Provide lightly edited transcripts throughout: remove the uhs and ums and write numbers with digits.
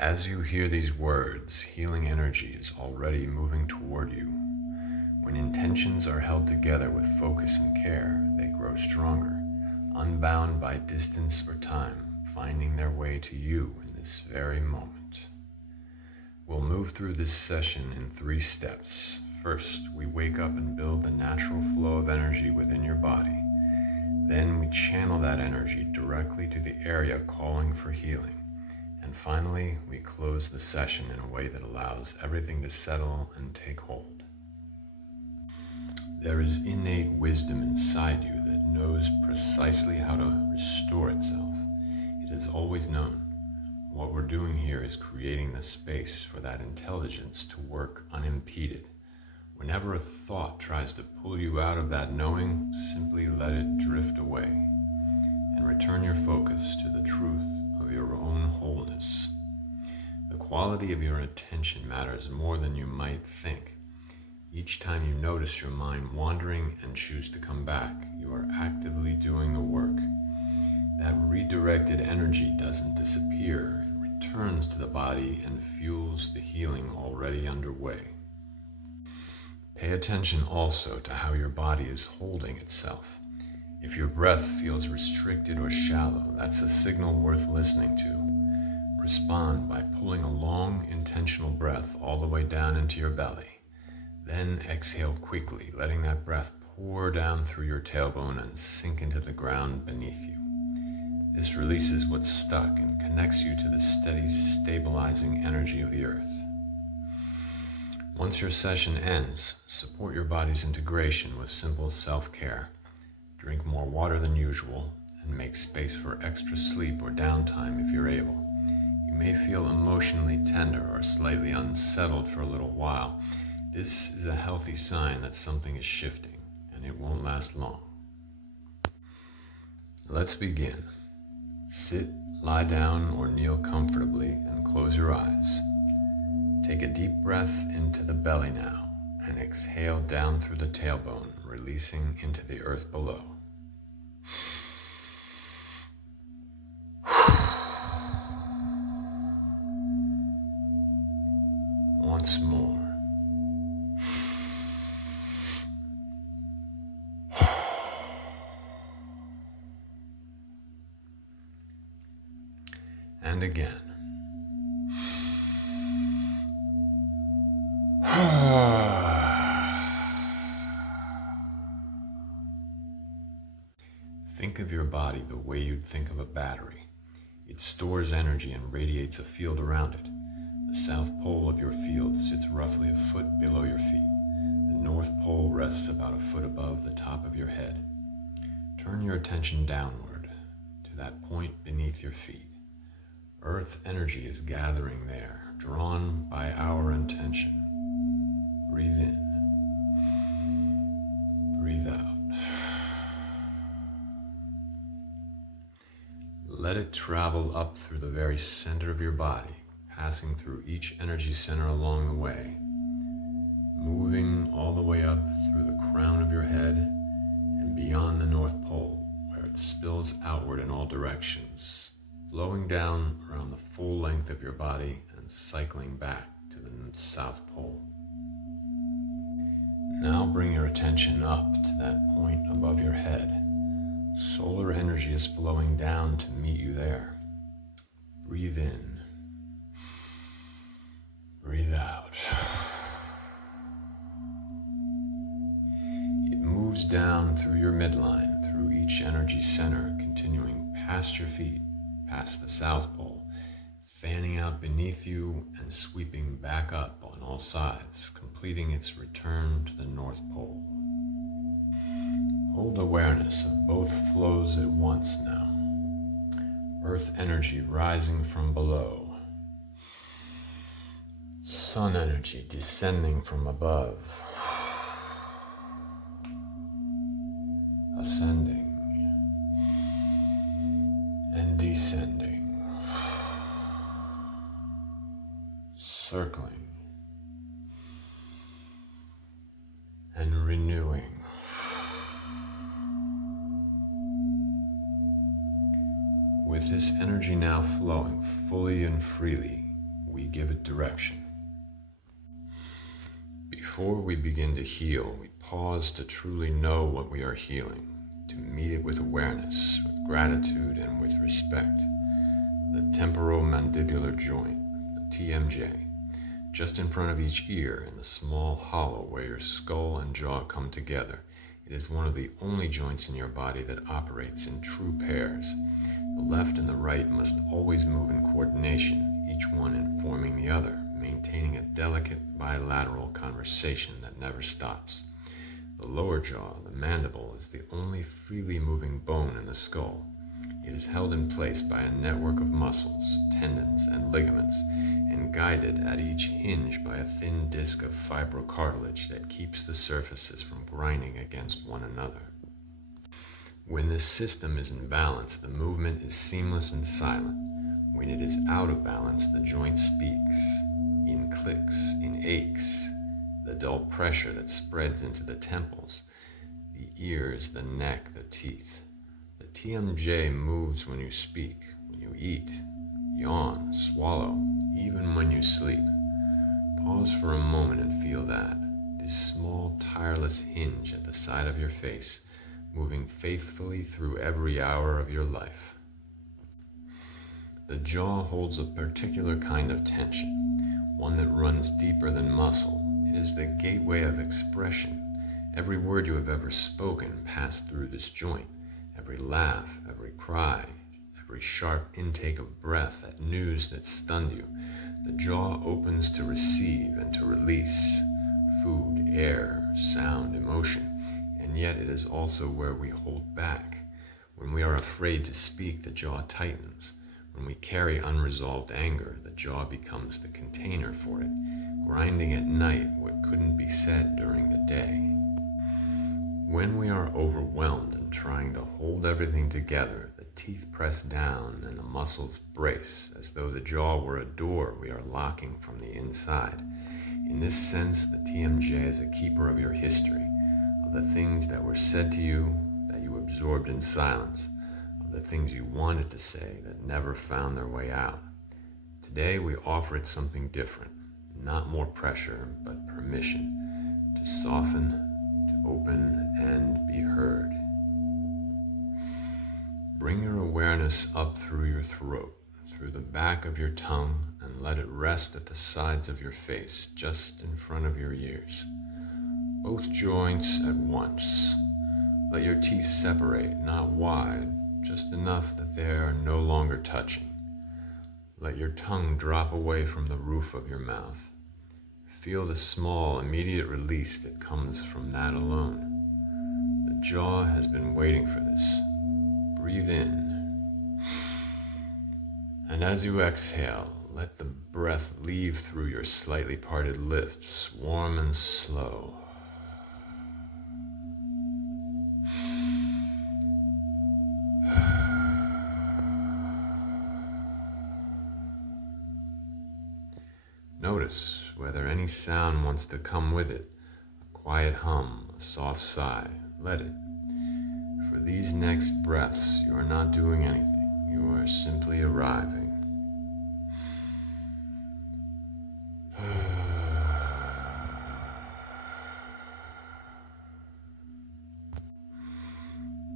As you hear these words, healing energy is already moving toward you. When intentions are held together with focus and care, they grow stronger, unbound by distance or time, finding their way to you in this very moment. We'll move through this session in 3 steps. First, we wake up and build the natural flow of energy within your body. Then we channel that energy directly to the area calling for healing. And finally, we close the session in a way that allows everything to settle and take hold. There is innate wisdom inside you that knows precisely how to restore itself. It has always known. What we're doing here is creating the space for that intelligence to work unimpeded. Whenever a thought tries to pull you out of that knowing, simply let it drift away and return your focus to the truth of your own wholeness. The quality of your attention matters more than you might think. Each time you notice your mind wandering and choose to come back, you are actively doing the work. That redirected energy doesn't disappear, it returns to the body and fuels the healing already underway. Pay attention also to how your body is holding itself. If your breath feels restricted or shallow, that's a signal worth listening to. Respond by pulling a long, intentional breath all the way down into your belly. Then exhale quickly, letting that breath pour down through your tailbone and sink into the ground beneath you. This releases what's stuck and connects you to the steady, stabilizing energy of the earth. Once your session ends, support your body's integration with simple self-care. Drink more water than usual and make space for extra sleep or downtime if you're able. You may feel emotionally tender or slightly unsettled for a little while. This is a healthy sign that something is shifting, and it won't last long. Let's begin. Sit, lie down, or kneel comfortably and close your eyes. Take a deep breath into the belly now and exhale down through the tailbone, releasing into the earth below. Once more. And again. Think of your body the way you'd think of a battery. It stores energy and radiates a field around it. The south pole of your field sits roughly a foot below your feet. The north pole rests about a foot above the top of your head. Turn your attention downward to that point beneath your feet. Earth energy is gathering there, drawn by our intention. Breathe in. Breathe out. Let it travel up through the very center of your body, passing through each energy center along the way, moving all the way up through the crown of your head and beyond the North Pole, where it spills outward in all directions, flowing down around the full length of your body and cycling back to the South Pole. Now bring your attention up to that point above your head. Solar energy is flowing down to meet you there. Breathe in. Breathe out. It moves down through your midline, through each energy center, continuing past your feet, past the South Pole, fanning out beneath you and sweeping back up on all sides, completing its return to the North Pole. Hold awareness of both flows at once now. Earth energy rising from below. Sun energy descending from above. Ascending and descending. Circling and renewing. With this energy now flowing fully and freely, we give it direction. Before we begin to heal, we pause to truly know what we are healing, to meet it with awareness, with gratitude, and with respect. The temporomandibular joint, the TMJ, just in front of each ear in the small hollow where your skull and jaw come together. It is one of the only joints in your body that operates in true pairs. The left and the right must always move in coordination, each one informing the other, maintaining a delicate bilateral conversation that never stops. The lower jaw, the mandible, is the only freely moving bone in the skull. It is held in place by a network of muscles, tendons, and ligaments, and guided at each hinge by a thin disc of fibrocartilage that keeps the surfaces from grinding against one another. When this system is in balance, the movement is seamless and silent. When it is out of balance, the joint speaks, in clicks, in aches, the dull pressure that spreads into the temples, the ears, the neck, the teeth. The TMJ moves when you speak, when you eat, yawn, swallow, even when you sleep. Pause for a moment and feel that, this small, tireless hinge at the side of your face, moving faithfully through every hour of your life. The jaw holds a particular kind of tension, one that runs deeper than muscle. It is the gateway of expression. Every word you have ever spoken passed through this joint. Every laugh, every cry, every sharp intake of breath at news that stunned you. The jaw opens to receive and to release food, air, sound, emotion, and yet it is also where we hold back. When we are afraid to speak, the jaw tightens. When we carry unresolved anger, the jaw becomes the container for it, grinding at night what couldn't be said during the day. When we are overwhelmed and trying to hold everything together, the teeth press down and the muscles brace, as though the jaw were a door we are locking from the inside. In this sense, the TMJ is a keeper of your history, of the things that were said to you that you absorbed in silence, of the things you wanted to say that never found their way out. Today we offer it something different, not more pressure, but permission to soften, to open, and be heard. Bring your awareness up through your throat, through the back of your tongue, and let it rest at the sides of your face, just in front of your ears. Both joints at once. Let your teeth separate, not wide, just enough that they are no longer touching. Let your tongue drop away from the roof of your mouth. Feel the small, immediate release that comes from that alone. The jaw has been waiting for this. Breathe in. And as you exhale, let the breath leave through your slightly parted lips, warm and slow. Notice whether any sound wants to come with it, a quiet hum, a soft sigh. Let it. For these next breaths, you are not doing anything. You are simply arriving.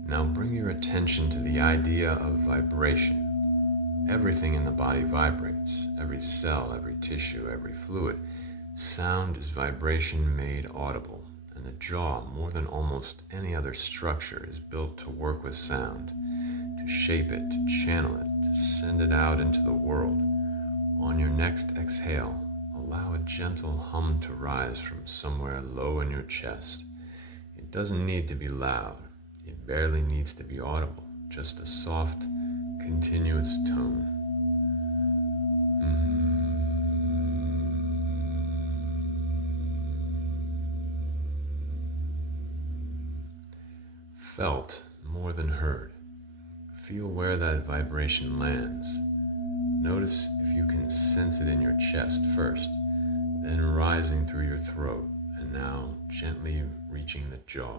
Now bring your attention to the idea of vibration. Everything in the body vibrates. Every cell, every tissue, every fluid. Sound is vibration made audible, and the jaw, more than almost any other structure, is built to work with sound, to shape it, to channel it, to send it out into the world. On your next exhale, allow a gentle hum to rise from somewhere low in your chest. It doesn't need to be loud. It barely needs to be audible, just a soft, continuous tone. Felt more than heard. Feel where that vibration lands. Notice if you can sense it in your chest first, then rising through your throat, and now gently reaching the jaw.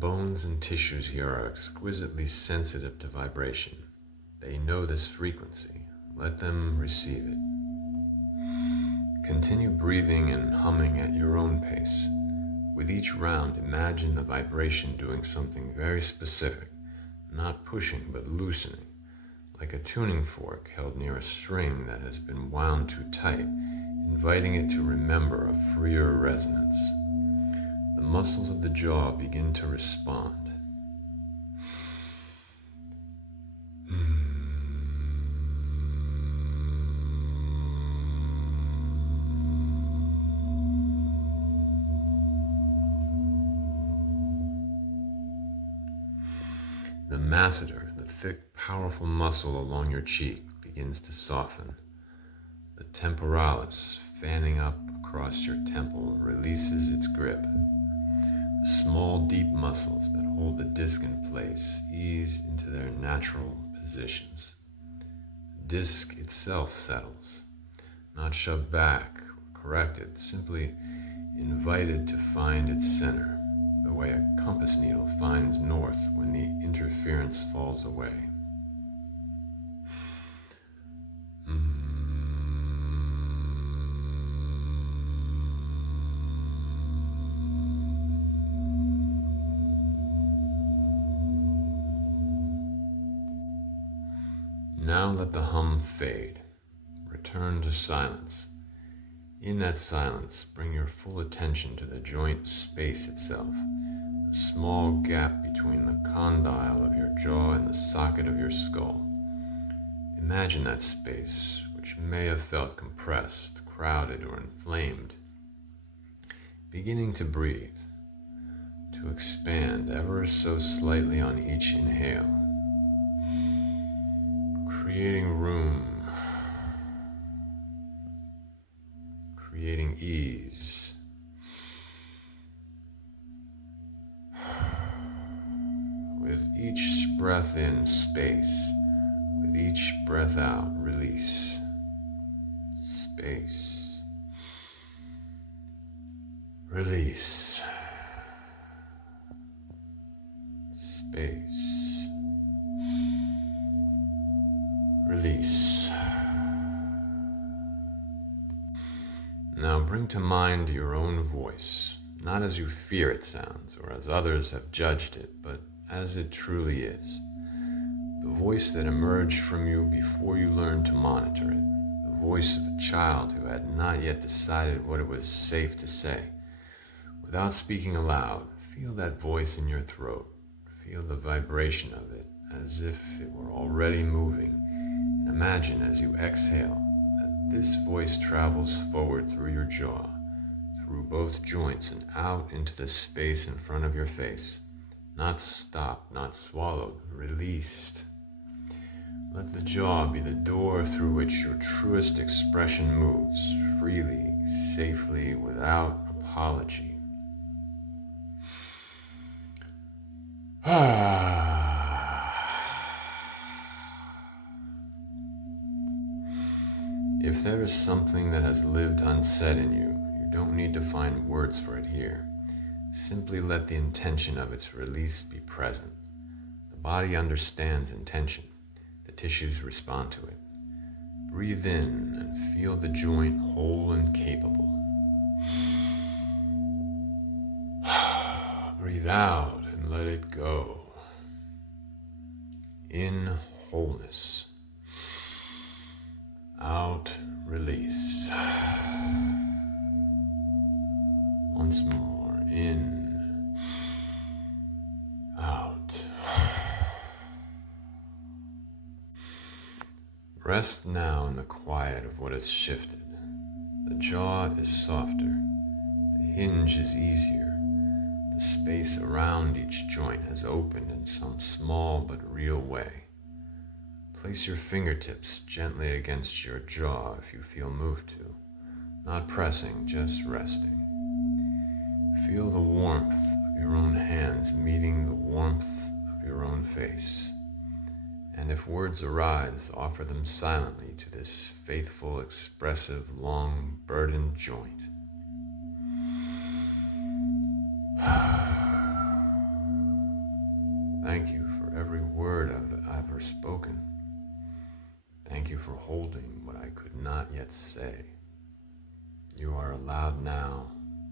bones and tissues here are exquisitely sensitive to vibration. They know this frequency. Let them receive it. Continue breathing and humming at your own pace. With each round, imagine the vibration doing something very specific, not pushing but loosening, like a tuning fork held near a string that has been wound too tight, inviting it to remember a freer resonance. The muscles of the jaw begin to respond. The masseter, the thick, powerful muscle along your cheek, begins to soften. The temporalis, fanning up across your temple, releases its grip. The small, deep muscles that hold the disc in place ease into their natural positions. The disc itself settles, not shoved back or corrected, simply invited to find its center, the way a compass needle finds north when the interference falls away. Now let the hum fade. Return to silence. In that silence, bring your full attention to the joint space itself, the small gap between the condyle of your jaw and the socket of your skull. Imagine that space, which may have felt compressed, crowded, or inflamed, beginning to breathe, to expand ever so slightly on each inhale, creating room, creating ease. With each breath in, space. With each breath out, release. Space. Release. Space. Release. Now bring to mind your own voice, not as you fear it sounds or as others have judged it, but as it truly is. The voice that emerged from you before you learned to monitor it. The voice of a child who had not yet decided what it was safe to say. Without speaking aloud, feel that voice in your throat. Feel the vibration of it as if it were already moving. And imagine as you exhale that this voice travels forward through your jaw, through both joints and out into the space in front of your face. Not stopped, not swallowed, released. Let the jaw be the door through which your truest expression moves, freely, safely, without apology. If there is something that has lived unsaid in you, you don't need to find words for it here. Simply let the intention of its release be present. The body understands intention. The tissues respond to it. Breathe in and feel the joint whole and capable. Breathe out and let it go. In, wholeness. Out, release. Once more. In, out. Rest now in the quiet of what has shifted. The jaw is softer. The hinge is easier. The space around each joint has opened in some small but real way. Place your fingertips gently against your jaw if you feel moved to. Not pressing, just resting. Feel the warmth of your own hands meeting the warmth of your own face. And if words arise, offer them silently to this faithful, expressive, long, burdened joint. Thank you for every word I've ever spoken. Thank you for holding what I could not yet say. You are allowed now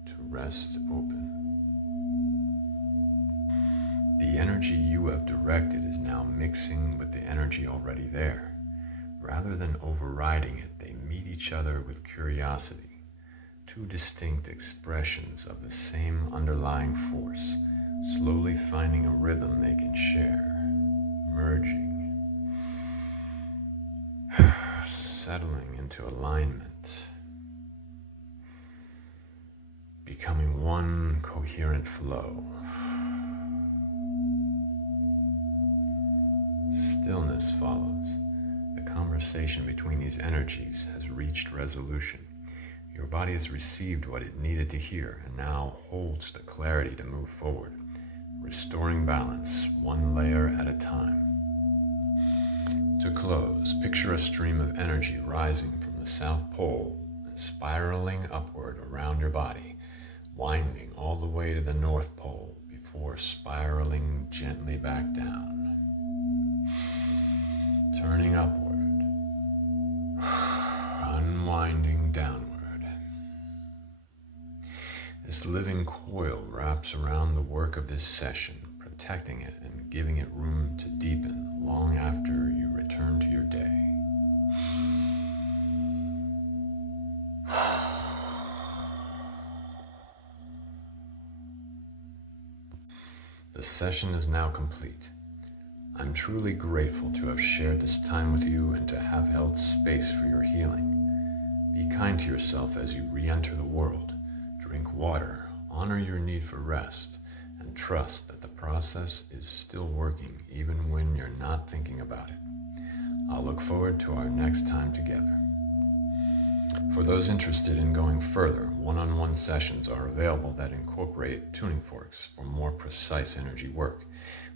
to rest open. The energy you have directed is now mixing with the energy already there. Rather than overriding it, they meet each other with curiosity, two distinct expressions of the same underlying force, slowly finding a rhythm they can share, merging, settling into alignment, becoming one coherent flow. Stillness follows. The conversation between these energies has reached resolution. Your body has received what it needed to hear and now holds the clarity to move forward, restoring balance one layer at a time. To close, picture a stream of energy rising from the South Pole and spiraling upward around your body, winding all the way to the North Pole before spiraling gently back down. Turning upward, unwinding downward. This living coil wraps around the work of this session, protecting it and giving it room to deepen long after you return to your day. The session is now complete. I'm truly grateful to have shared this time with you and to have held space for your healing. Be kind to yourself as you re-enter the world. Drink water, honor your need for rest, and trust that the process is still working even when you're not thinking about it. I'll look forward to our next time together. For those interested in going further, one-on-one sessions are available that incorporate tuning forks for more precise energy work,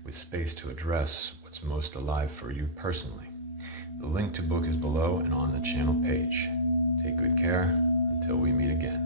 with space to address what's most alive for you personally. The link to book is below and on the channel page. Take good care until we meet again.